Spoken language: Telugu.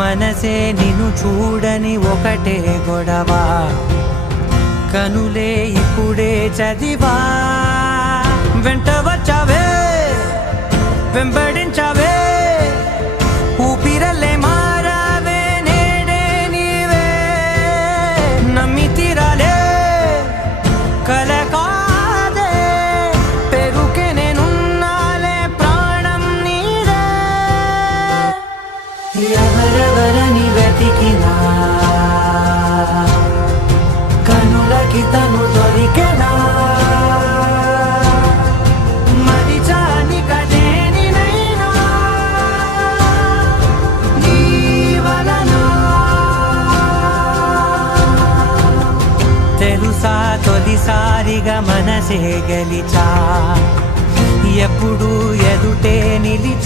మనసే నిన్ను చూడని ఒకటే గొడవ, కనులే ఇప్పుడే చదివా. వెంట వచ్చావే, వెంబడించావే, ఊపిరల్లే మారావే, నేడే నీవే. నమ్మి తీరాలే కల కాదే, పెరుకే నేనున్నాలే, ప్రాణం నీదే. ఎవరెవరని వెతికినా కనులకి తను దొరికెనా. తెలుసా తొలిసారిగా మనసే గెలిచా, ఎప్పుడు ఎదుటే నిలిచా.